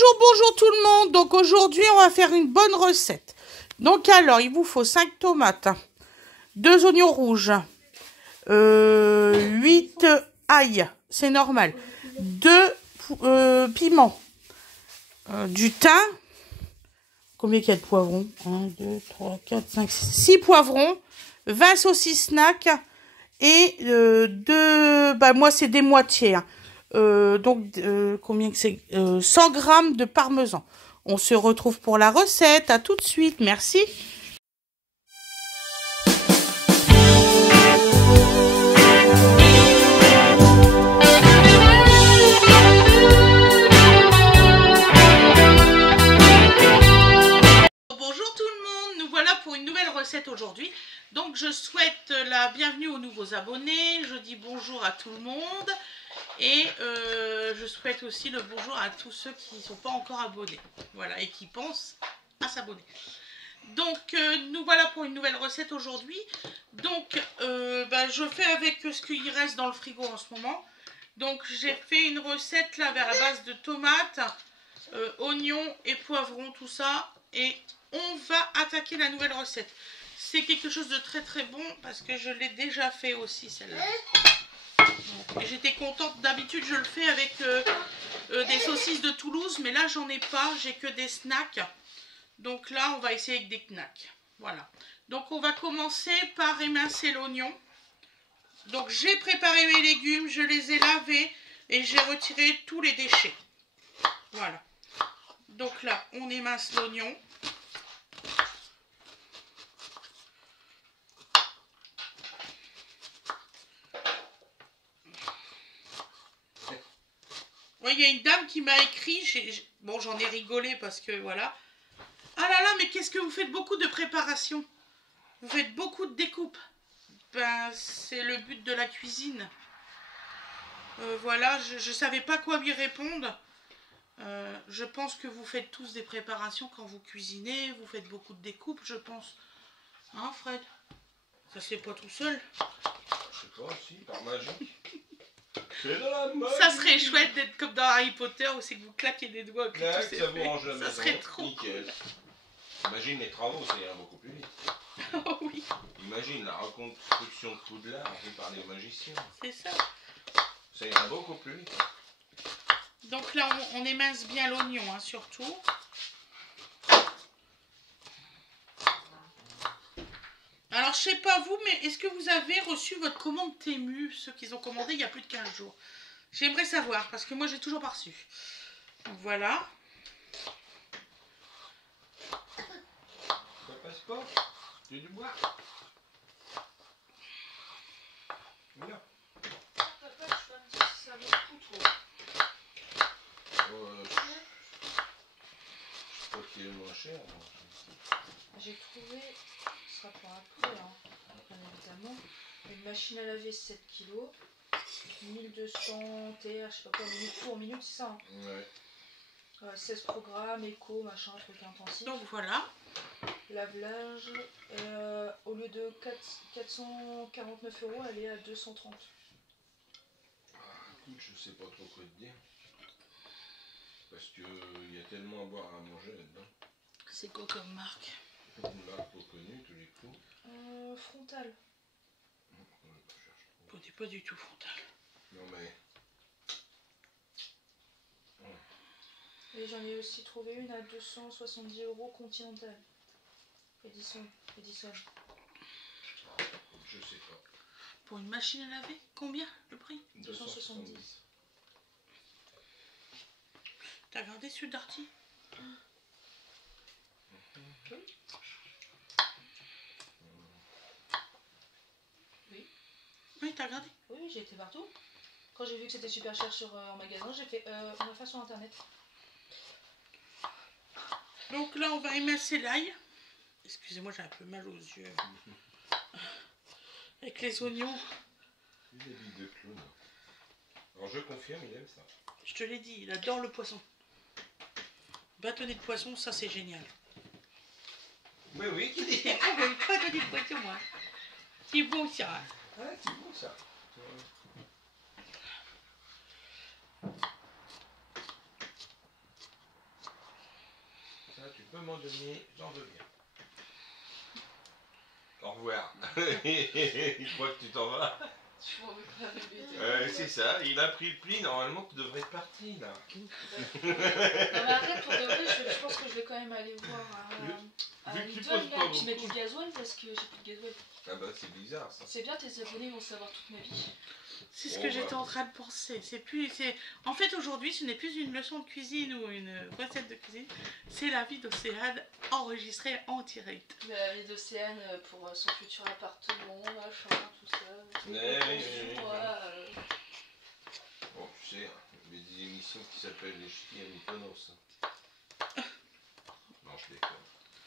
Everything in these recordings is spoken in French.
Bonjour tout le monde. Donc aujourd'hui, on va faire une bonne recette. Donc alors, il vous faut 5 tomates, 2 oignons rouges, 8 ail, c'est normal, 2 piments, du thym, combien il y a de poivrons? 1, 2, 3, 4, 5, 6 poivrons, 20 saucisses snack et 2, moi c'est des moitiés, hein. Combien que c'est, 100 grammes de parmesan. On se retrouve pour la recette. À tout de suite. Merci. Bonjour tout le monde. Nous voilà pour une nouvelle recette aujourd'hui. Donc je souhaite la bienvenue aux nouveaux abonnés. Je dis bonjour à tout le monde. Et je souhaite aussi le bonjour à tous ceux qui ne sont pas encore abonnés, voilà, et qui pensent à s'abonner. Donc nous voilà pour une nouvelle recette aujourd'hui. Donc je fais avec ce qu'il reste dans le frigo en ce moment. Donc j'ai fait une recette là à la base de tomates, oignons et poivrons, tout ça. Et on va attaquer la nouvelle recette. C'est quelque chose de très très bon parce que je l'ai déjà fait aussi celle-là. J'étais contente, d'habitude je le fais avec des saucisses de Toulouse, mais là j'en ai pas, j'ai que des snacks. Donc là on va essayer avec des knacks. Voilà. Donc on va commencer par émincer l'oignon. Donc j'ai préparé mes légumes, je les ai lavés et j'ai retiré tous les déchets. Voilà. Donc là on émince l'oignon. Il y a une dame qui m'a écrit, bon j'en ai rigolé parce que voilà. Ah là là, mais qu'est-ce que vous faites beaucoup de préparation? Vous faites beaucoup de découpe. Ben c'est le but de la cuisine. Voilà, je savais pas quoi lui répondre. Je pense que vous faites tous des préparations quand vous cuisinez, vous faites beaucoup de découpes, je pense. Hein Fred? Ça se fait pas tout seul? Je sais pas, si, par magie. C'est de la magie. Ça serait chouette d'être comme dans Harry Potter où c'est que vous claquez des doigts. Que ouais, ça vous range la maison. Ça serait trop nickel. Cool. Imagine les travaux, ça ira beaucoup plus vite. Oh oui. Imagine la reconstruction de Poudlard fait par les magiciens. C'est ça. Ça ira beaucoup plus vite. Donc là, on émince bien l'oignon, hein, surtout. Alors, je sais pas vous, mais est-ce que vous avez reçu votre commande Temu, ceux qui ont commandé il y a plus de 15 jours? J'aimerais savoir, parce que moi, j'ai toujours pas reçu. Donc, voilà. Ça passe pas? Tu veux du bois? Voilà. Papa, tu vas me dire si ça vaut le coup, trop. Je crois qu'il est moins cher. J'ai trouvé, ce sera pour après, hein, bien évidemment, une machine à laver 7 kg, 1200 TR, je sais pas quoi, minute, c'est ça, hein. Ouais. 16 programmes, éco, machin, truc intensif. Donc, voilà. Lave-linge, au lieu de 449 €, elle est à 230. Ah, écoute, je sais pas trop quoi te dire. Parce que il y a tellement à boire à manger là-dedans. C'est quoi comme marque? Une marque reconnue, tous les coups. Frontal. On n'est pas du tout frontal. Non mais... Et j'en ai aussi trouvé une à 270 € Continental. Edison. Je sais pas. Pour une machine à laver, combien le prix? 270. T'as regardé celui d'Arty? Oui. Oui, t'as regardé? Oui, j'ai été partout. Quand j'ai vu que c'était super cher en magasin, j'ai fait on va faire sur internet. Donc là, on va émincer l'ail. Excusez-moi, j'ai un peu mal aux yeux. Avec les oignons. Il est dit de clown. Alors je confirme, il aime ça. Je te l'ai dit, il adore le poisson. Bâtonnet de poisson, ça c'est génial. Mais oui, tu dis. Ah oui, bâtonnet de poisson, moi. C'est bon ça. Ouais, c'est bon ça. moment donné, j'en veux bien. Au revoir. Il croit que tu t'en vas. Tu m'en veux pas, bébé. C'est ça, il a pris le pli, normalement tu devrais être parti là. Non mais après pour de vrai, je pense que je vais quand même aller voir à Vu que tu Lidl poses là, pas et puis mettre beaucoup. du gasoil parce que j'ai plus de gasoil. Ah bah c'est bizarre ça. C'est bien, tes abonnés vont savoir toute ma vie. C'est ce Oh, que bah. j'étais en train de penser. En fait, aujourd'hui, ce n'est plus une leçon de cuisine ou une recette de cuisine. C'est la vie d'Océane enregistrée en direct. La vie d'Océane pour son futur appartement, machin, tout ça. Bon, tu sais, il y a des émissions qui s'appellent les ch'tis à Mykonos. Non, je déconne.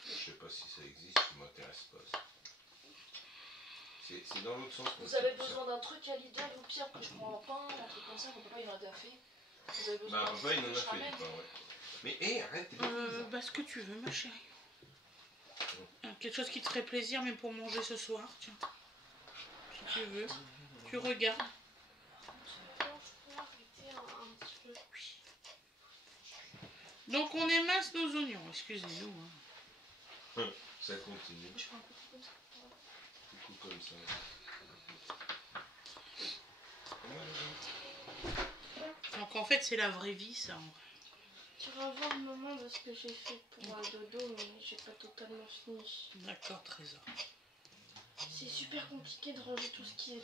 Je sais pas si ça existe, ça m'intéresse pas ça. C'est dans l'autre sens. Vous avez besoin d'un truc à Lidl ou pire que je prends un pain, un truc comme ça, mon papa il en a déjà fait. Vous avez besoin Bah d'un papa il truc en que a je fait ramène. du pain, ouais. Mais hé, arrête, t'es bêtise. Bah, ce que tu veux, ma chérie. Quelque chose qui te ferait plaisir, même pour manger ce soir. Tiens. Si tu veux. Tu regardes. Donc, on émince nos oignons. Excusez-nous. Hein. Ça continue. Je fais un peu comme ça. Coucou comme ça. Donc, en fait, c'est la vraie vie, ça. Tu vas voir maman de ce que j'ai fait pour un dodo, mais j'ai pas totalement fini. D'accord, trésor. C'est super compliqué de ranger tout ce qui est.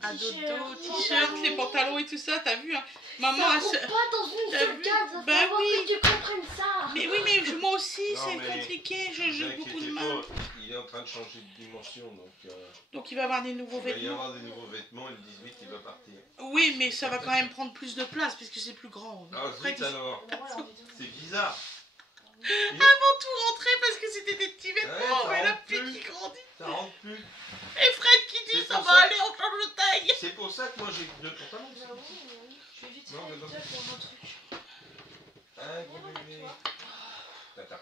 À dodo, T-shirt, t-shirt, pantalon. les pantalons et tout ça, t'as vu, hein. Maman, Ça elle rentre se- pas dans une T'as seule vu? case, il Bah faut oui. que tu comprennes ça. Mais oui, mais moi aussi, Non, c'est mais compliqué. J'ai beaucoup de N'inquiétez mal. pas, il est en train de changer de dimension, donc Donc, il va avoir des nouveaux il va y vêtements. avoir des nouveaux vêtements et le 18 il va partir. Oui, mais ça va quand même prendre plus de place puisque c'est plus grand. Ah Après, zut alors, Maman elle a envie de. c'est bizarre. Avant tout rentrer parce que c'était des petits vêtements, Ouais, ça mais la rentre fille plus. qui grandit. Ça rentre plus. Et Fred qui dit C'est ça pour va ça. aller, on change de taille. C'est pour ça que moi j'ai deux pantalons. Bah oui, oui. Je vais vite Non, faire mais non. Lidl pour un truc. Ah, gros Viens, bébé. toi. Tata.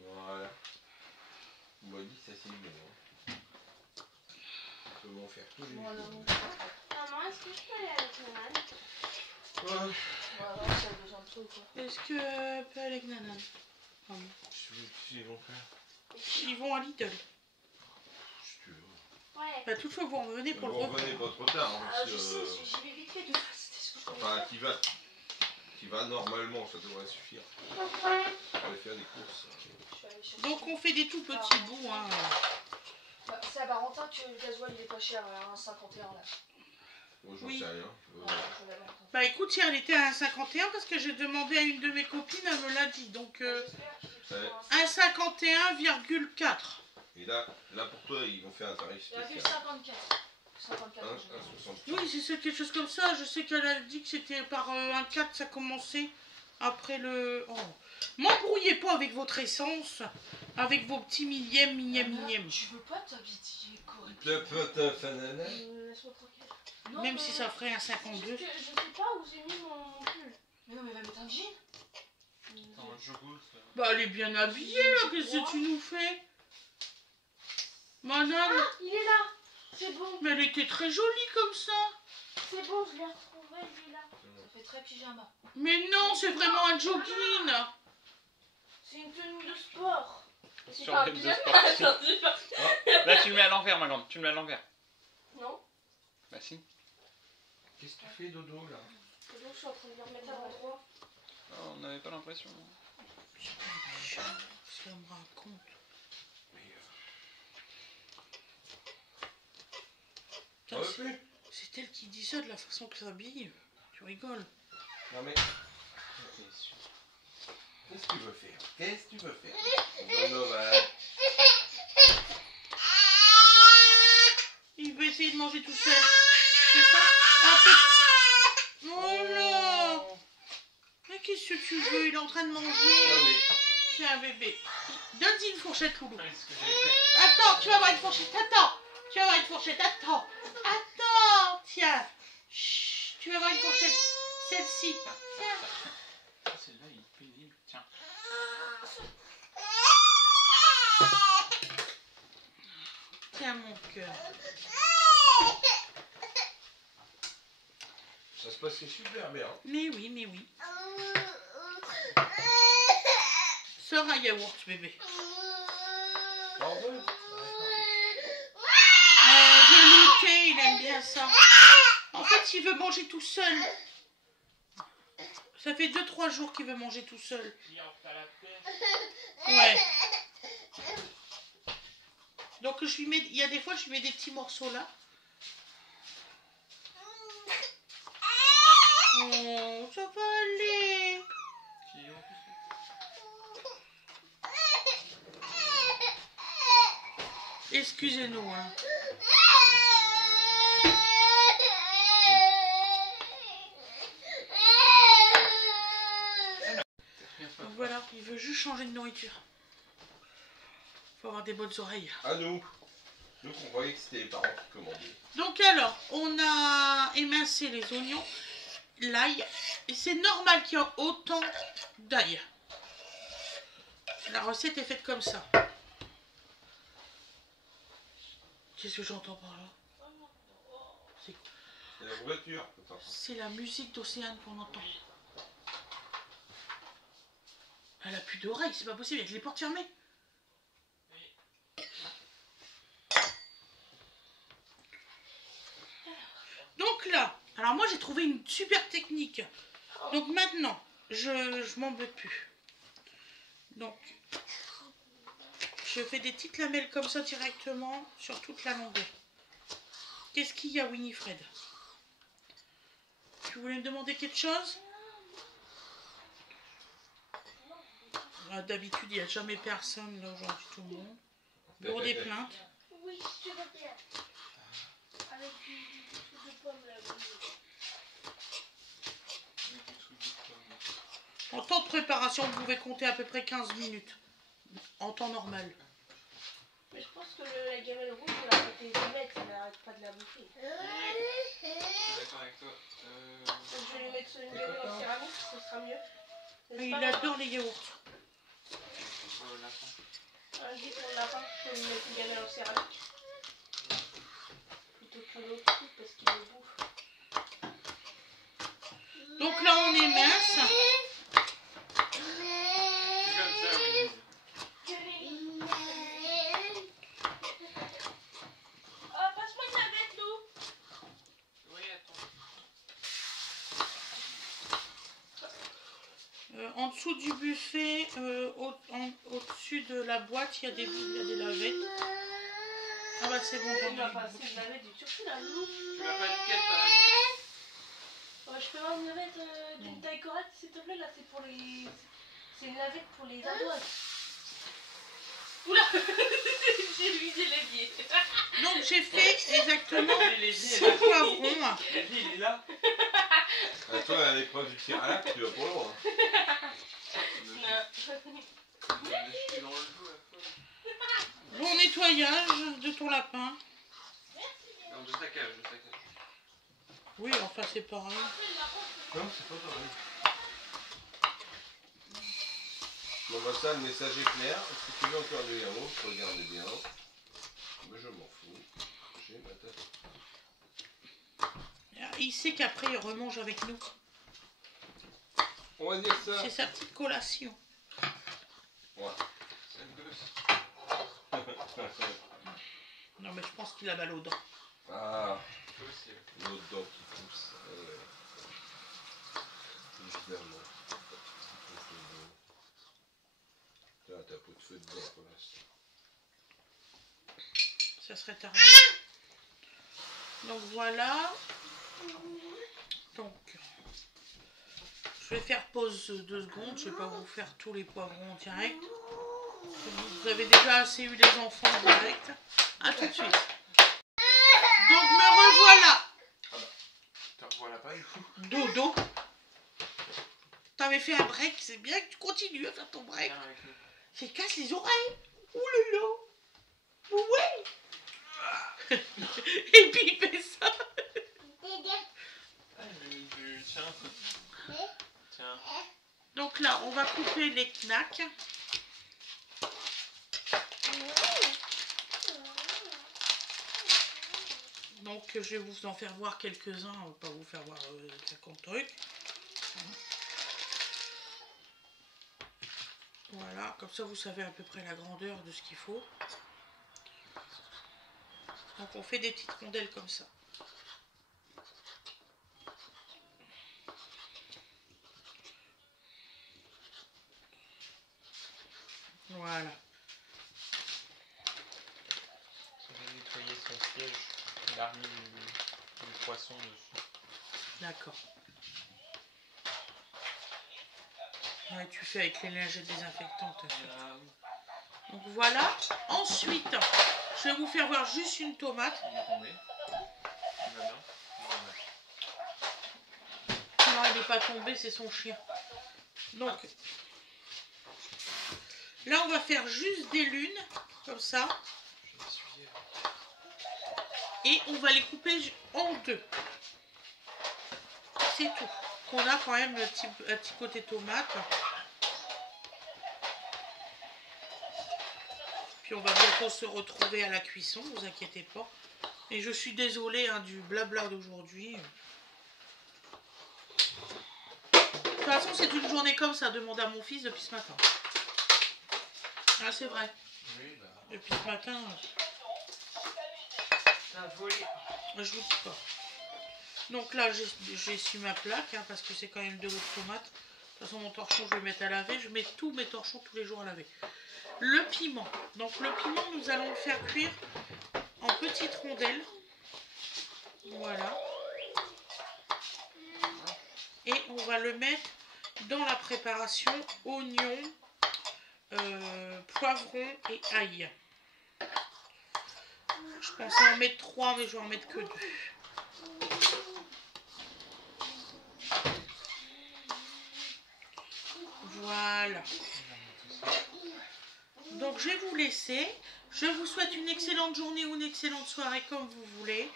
Voilà. Moi dit ça c'est bon. Hein. Comment faire tous les Bon, alors, jours. Maman, est-ce que je peux aller avec maman? Ouais. on va voir si elle a besoin de trucs quoi. Est-ce que peut aller avec Nana? Pardon. Ils vont faire. Ils vont à Lidl. Si tu veux. Ouais. Bah, toutefois, vous revenez pour le Vous repas. revenez pas trop tard. Hein, Ah, parce je que, sais, j'y vais vite fait de c'était ce que je voulais enfin, faire. qui va normalement, ça devrait suffire. On va aller faire des courses. Je vais aller chercher. Donc, on fait des tout petits bouts. Hein. Bah, c'est à Valentin que le gasoil il est pas cher à 1,51 là. Moi j'en Oui. sais rien. Ouais, je l'avais entendu. Bah, écoute, hier, elle était à 1,51 parce que j'ai demandé à une de mes copines, elle me l'a dit. Donc, J'espère qu'il est Ouais. sur un 1,51,4. Et là pour toi, ils vont faire un tarif spécial. 54. 54. 1,60. Oui, c'est quelque chose comme ça. Je sais qu'elle a dit que c'était par un 4, ça commençait après le... Oh. M'embrouillez pas avec votre essence, avec vos petits millièmes. Tu veux pas t'habiller correctement? Le pote fanana. Laisse-moi tranquille. Non, Même mais- si ça ferait un C'est 52. juste que je sais pas où j'ai mis mon pull. Mais non, mais va mettre un jean. Bah, elle est bien habillée, là. Qu'est-ce que tu nous fais? Madame, Ah, il est là. C'est bon, mais elle était très jolie comme ça. c'est bon, je l'ai retrouvé, il est là. Ça fait très pyjama. Mais non, c'est vraiment un jogging. C'est une tenue de sport. C'est Sur pas un le de pyjama, sport. attendez pas. Là, tu le mets à l'envers, ma grande. Tu le mets à l'envers. Non, Bah, si. Qu'est-ce que tu fais, Dodo, là? c'est bon, je suis en train de le remettre à l'endroit. Oh, on n'avait pas l'impression. Qu'est-ce qu'elle me raconte? Putain, Ça va plus? c'est elle qui dit ça de la façon que ça s'habille. Tu rigoles. Non mais... Qu'est-ce que tu veux faire? Qu'est-ce que tu veux faire? Donovan. Il veut essayer de manger tout seul. C'est ça? Ah, oh là! Mais qu'est-ce que tu veux? Il est en train de manger. Non mais... Tiens, bébé. Donne-y une fourchette, Loulou. Ce que j'avais fait. Attends, tu vas avoir une fourchette. Attends. Tu vas avoir une fourchette. Attends. Attends. Tiens. Chut, tu vas avoir une fourchette. Celle-ci. Tiens. Ah, celle-là, il est pénible. Tiens. Tiens, mon cœur. Ça se passait super bien. Mais oui, mais oui. fleur à yaourt, bébé. Pardon? Velouté, il aime bien ça. En fait, il veut manger tout seul. Ça fait 2-3 jours qu'il veut manger tout seul. Ouais. Donc je lui mets, il y a des fois je lui mets des petits morceaux là. Oh, ça va aller. Excusez-nous, hein. Donc voilà, il veut juste changer de nourriture. Faut avoir des bonnes oreilles. À nous. Nous, on voyait que c'était les parents qui commandaient. Donc alors, on a émincé les oignons, l'ail, et c'est normal qu'il y ait autant d'ail. La recette est faite comme ça. Qu'est-ce que j'entends par là? C'est la voiture. C'est la musique d'Océane qu'on entend. Elle a plus d'oreilles, c'est pas possible, avec les portes fermées. Donc là, alors moi j'ai trouvé une super technique. Donc maintenant, je m'embête plus. Donc, je fais des petites lamelles comme ça directement sur toute la longueur. Qu'est-ce qu'il y a, Winifred? Tu voulais me demander quelque chose? Ah, d'habitude, il n'y a jamais personne. Là, aujourd'hui, tout le monde. Bureau des plaintes. Oui, je veux bien. Avec du truc de pomme là. En temps de préparation, vous pouvez compter à peu près 15 minutes. En temps normal. Mais je pense que la gamelle rouge, on l'a arrêté de mettre, ça n'arrête pas de la bouffer. Je suis d'accord avec toi. Donc je vais lui mettre une gamelle en céramique, ce sera mieux. Il adore les yaourts. Un guide pour le lapin, je vais lui mettre une gamelle en céramique. Plutôt que l'autre truc parce qu'il le bouffe. Donc là, on est mince. C'est comme ça, oui. Oh, passe-moi une navette, Lou. Oui, attends. En dessous du buffet, au-dessus de la boîte, il y a des lavettes. Ah bah c'est bon, Il j'en va ai. passer une navette du turcu là, Lou. Tu m'as pas dit quelle taille? Je peux avoir une navette d'une taille correcte, s'il te plaît, là, c'est pour les... C'est une navette pour les ados. Oula. J'ai vidé l'évier. Donc j'ai fait exactement Les 100 poivrons. il est là. À toi, à l'épreuve du tir à l'arc, tu vas pour loin. Je suis dans le dos, la folle. Bon nettoyage de ton lapin. Non, de saccage, de saccage. Oui, enfin c'est pareil. Non, c'est pas pareil. Bon, bah ça, le message est clair. Si tu veux encore du yaourt, regarde bien. Mais je m'en fous. J'ai ma tête. Il sait qu'après il remange avec nous. On va dire ça. C'est sa petite collation. Ouais. C'est le gosse. Non mais je pense qu'il a mal aux dents. Ah, Possible. l'autre dent qui pousse. Évidemment. T'as ta peau de feu dedans pour l'instant. Ça serait tardé. Donc voilà. Donc je vais faire pause 2 secondes. Je vais pas vous faire tous les poivrons en direct. Vous avez déjà assez eu les enfants en direct. A tout de suite. Donc me revoilà. Tu revois la paille? Dodo. T'avais fait un break, c'est bien que tu continues à faire ton break. Viens avec nous. C'est casse les oreilles. Ouh là là. Ouais. Et puis il fait ça. Ah, tiens. Tiens. Donc là, on va couper les knacks. Donc je vais vous en faire voir quelques-uns, on va pas vous faire voir 50 trucs. Voilà, comme ça vous savez à peu près la grandeur de ce qu'il faut. Donc on fait des petites rondelles comme ça. Voilà. J'ai nettoyé son siège. Il a remis du poisson dessus. D'accord. Ouais, tu fais avec les lingettes désinfectantes. Donc voilà. Ensuite, je vais vous faire voir juste une tomate. Il est tombé. Il va bien. Non, il n'est pas tombé, c'est son chien. Donc, là, on va faire juste des lunes, comme ça. Et on va les couper en deux. C'est tout. Qu'on a quand même un petit côté tomate. Puis on va bientôt se retrouver à la cuisson, ne vous inquiétez pas. Et je suis désolée hein, du blabla d'aujourd'hui. De toute façon, c'est une journée comme ça, demande à mon fils depuis ce matin. Ah, c'est vrai. Oui, bah. Depuis ce matin, T'as volé. je vous dis pas. Donc là, j'ai su ma plaque, hein, parce que c'est quand même de l'eau de tomate. De toute façon, mon torchon, je vais le mettre à laver. Je mets tous mes torchons tous les jours à laver. Le piment. Donc le piment, nous allons le faire cuire en petites rondelles. Voilà. Et on va le mettre dans la préparation oignon, poivron et ail. Je pensais en mettre 3, mais je vais en mettre que 2. Voilà. Donc je vais vous laisser. Je vous souhaite une excellente journée ou une excellente soirée comme vous voulez.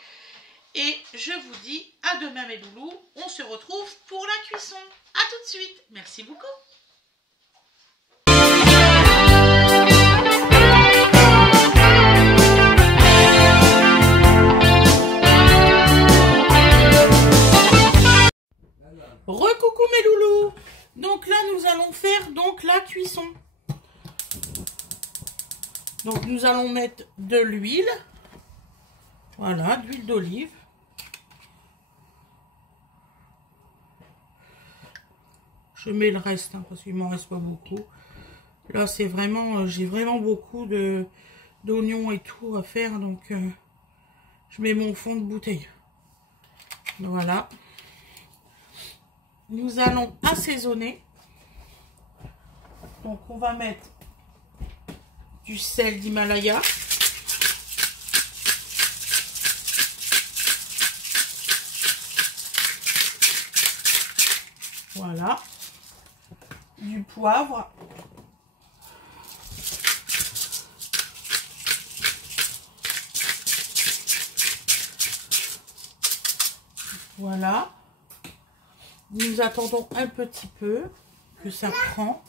Et je vous dis à demain mes loulous. On se retrouve pour la cuisson. A tout de suite. Merci beaucoup. Recoucou mes loulous. Donc là nous allons faire donc la cuisson. Donc nous allons mettre de l'huile. Voilà, d'huile d'olive. Je mets le reste hein, parce qu'il m'en reste pas beaucoup. Là c'est vraiment, j'ai vraiment beaucoup d'oignons et tout à faire, donc je mets mon fond de bouteille. Voilà. Nous allons assaisonner. Donc on va mettre du sel d'Himalaya. Voilà. Du poivre. Voilà. Nous attendons un petit peu que ça prend.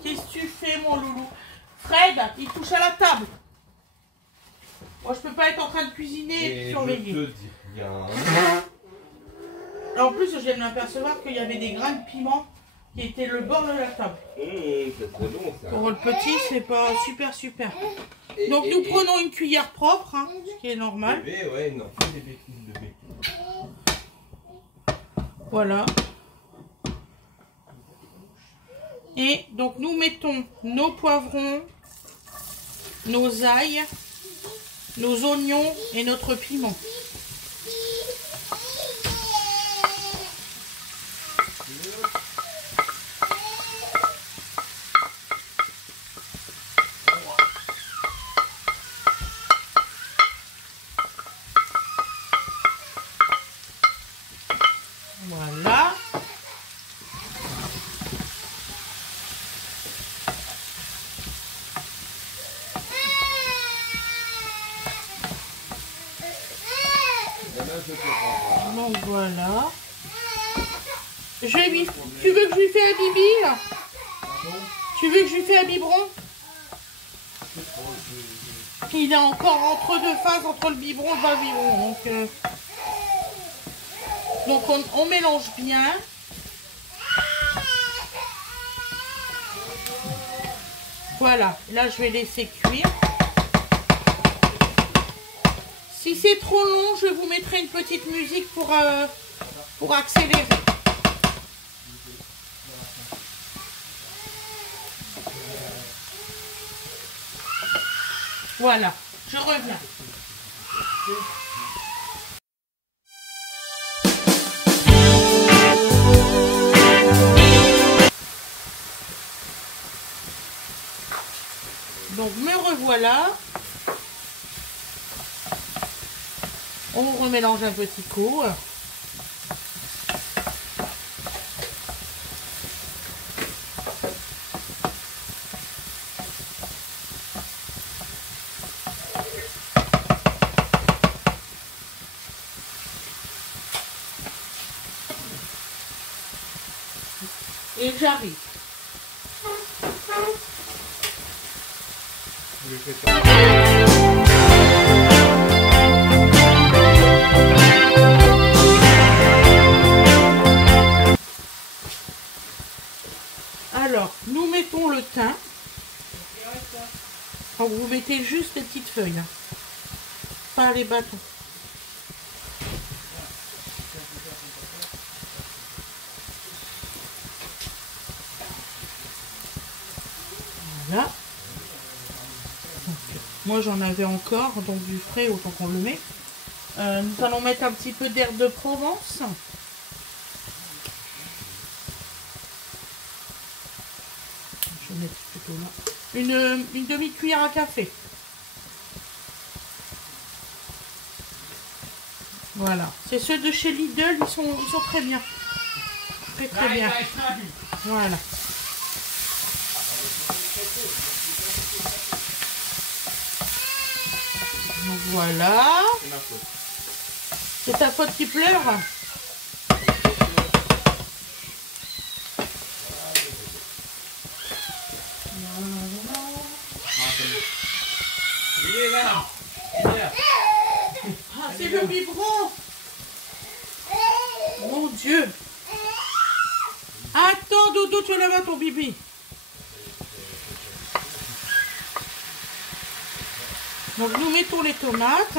Qu'est-ce que tu fais, mon loulou? Fred, il touche à la table. Moi, je peux pas être en train de cuisiner et surveiller. Je te dis rien. En plus, je viens de m'apercevoir qu'il y avait des grains de piment qui étaient le bord de la table. C'est très bon ça. Pour le petit, c'est pas super. Donc, nous prenons une cuillère propre, hein, ce qui est normal. Bébé, ouais, non, fais des bêtises, bébé. Voilà. Et donc nous mettons nos poivrons, nos ails, nos oignons et notre piment. Voilà. Donc voilà. Tu veux que je lui fasse un bibi là? Tu veux que je lui fasse un biberon? Il est encore entre deux phases, entre le biberon et le pas biberon. Donc on mélange bien. voilà, là je vais laisser cuire. Si c'est trop long, je vous mettrai une petite musique pour accélérer. Voilà, je reviens. Donc me revoilà. On remélange un petit coup. Et j'arrive. Alors, nous mettons le thym. Donc, vous mettez juste les petites feuilles, hein, pas les bâtons. Voilà. Donc, moi, j'en avais encore, donc du frais, autant qu'on le met. Nous allons mettre un petit peu d'herbe de Provence. Je vais mettre plutôt là. Une demi-cuillère à café. Voilà. C'est ceux de chez Lidl, ils sont très bien. Très très bien. Voilà. Donc voilà. C'est ta faute qui pleure. Ah, c'est le biberon. Mon Dieu. Attends, Dodo, tu là-bas ton bibi. Donc nous mettons les tomates.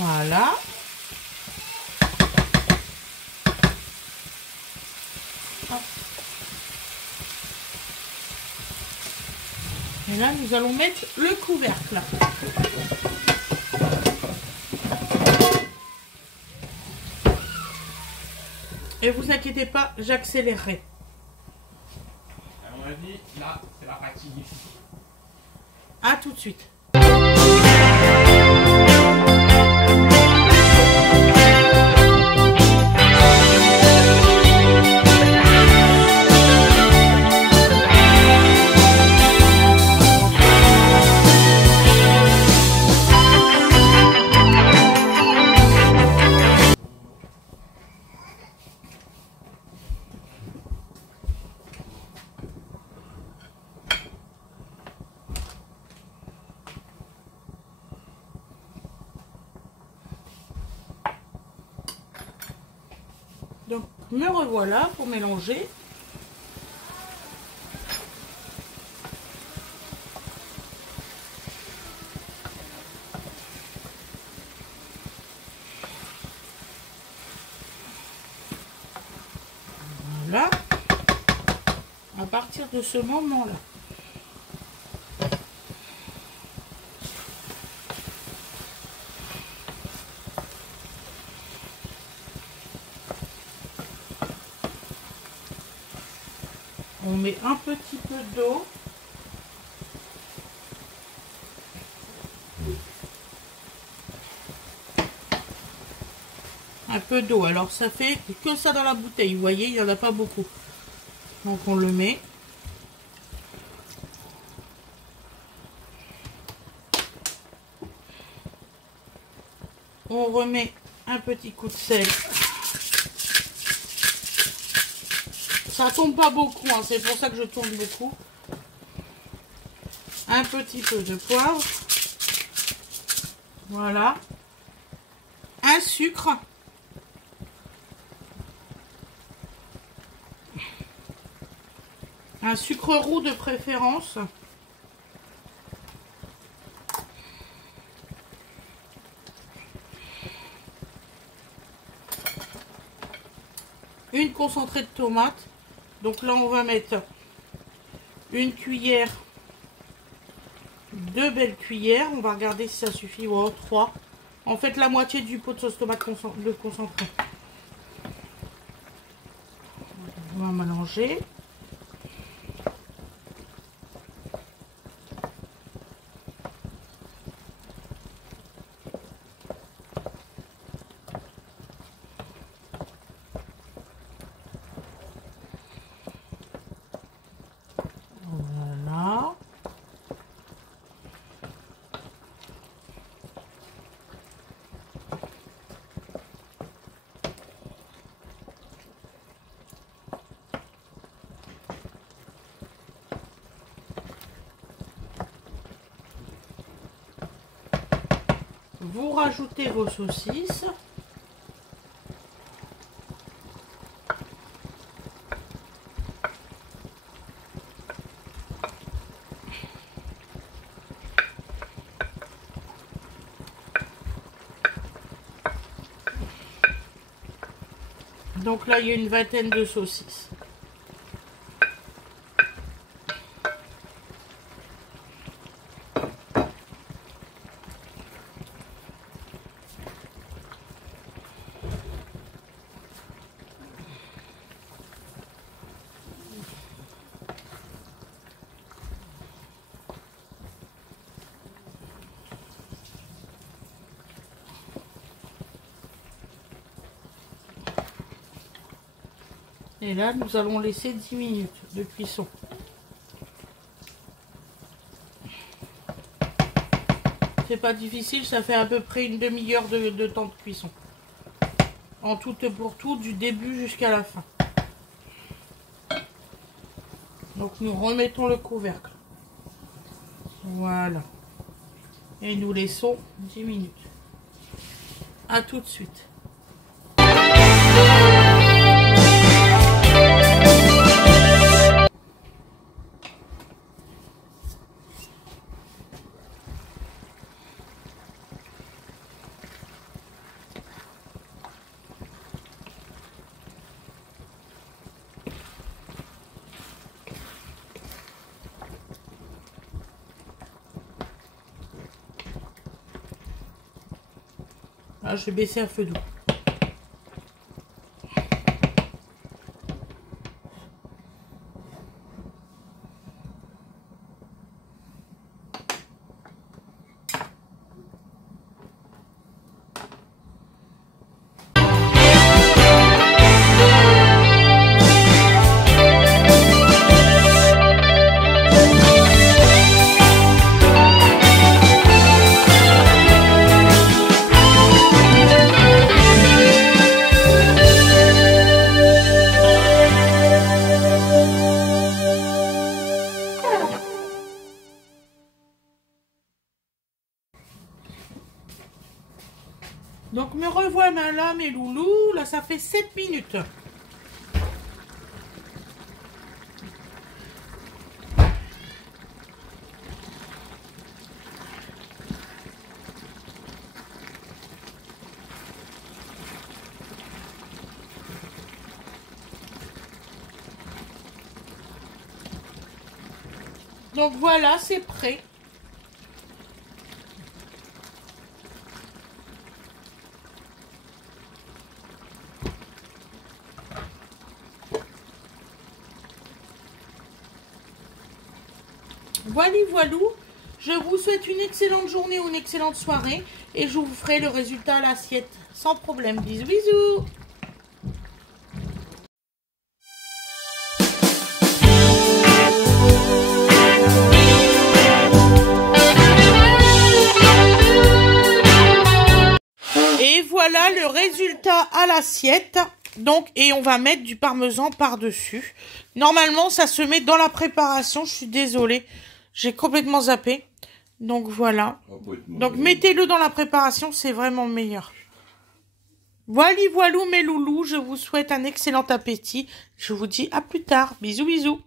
Voilà. Hop. Et là, nous allons mettre le couvercle. Et vous inquiétez pas, j'accélérerai. À mon avis, là, c'est la partie difficile. À tout de suite. Donc, me revoilà pour mélanger. Voilà. À partir de ce moment-là. On met un petit peu d'eau. Un peu d'eau. Alors ça fait que ça dans la bouteille. Vous voyez, il n'y en a pas beaucoup. Donc on le met. On remet un petit coup de sel. Ça tombe pas beaucoup, hein, c'est pour ça que je tourne beaucoup. Un petit peu de poivre. Voilà. Un sucre. Un sucre roux de préférence. Une concentrée de tomate. Donc là, on va mettre une cuillère, 2 belles cuillères. On va regarder si ça suffit. Oh, 3. En fait, la moitié du pot de sauce tomate de concentré. On va mélanger. Voilà. Vous rajoutez vos saucisses. Donc là, il y a une vingtaine de saucisses. Et là, nous allons laisser 10 minutes de cuisson. C'est pas difficile, ça fait à peu près une demi-heure de temps de cuisson. En tout et pour tout, du début jusqu'à la fin. Donc nous remettons le couvercle. Voilà. Et nous laissons 10 minutes. À tout de suite. Là, je vais baisser à feu doux. Donc me revoilà là mes loulous, là ça fait 7 minutes. Donc voilà, c'est prêt. Voilà, voilou. Je vous souhaite une excellente journée ou une excellente soirée et je vous ferai le résultat à l'assiette sans problème. Bisous, bisous. Et résultat à l'assiette. Donc, et on va mettre du parmesan par-dessus. Normalement, ça se met dans la préparation. Je suis désolée. J'ai complètement zappé. Donc, voilà. Donc, mettez-le dans la préparation. C'est vraiment meilleur. Voilà, voilou mes loulous. Je vous souhaite un excellent appétit. Je vous dis à plus tard. Bisous, bisous.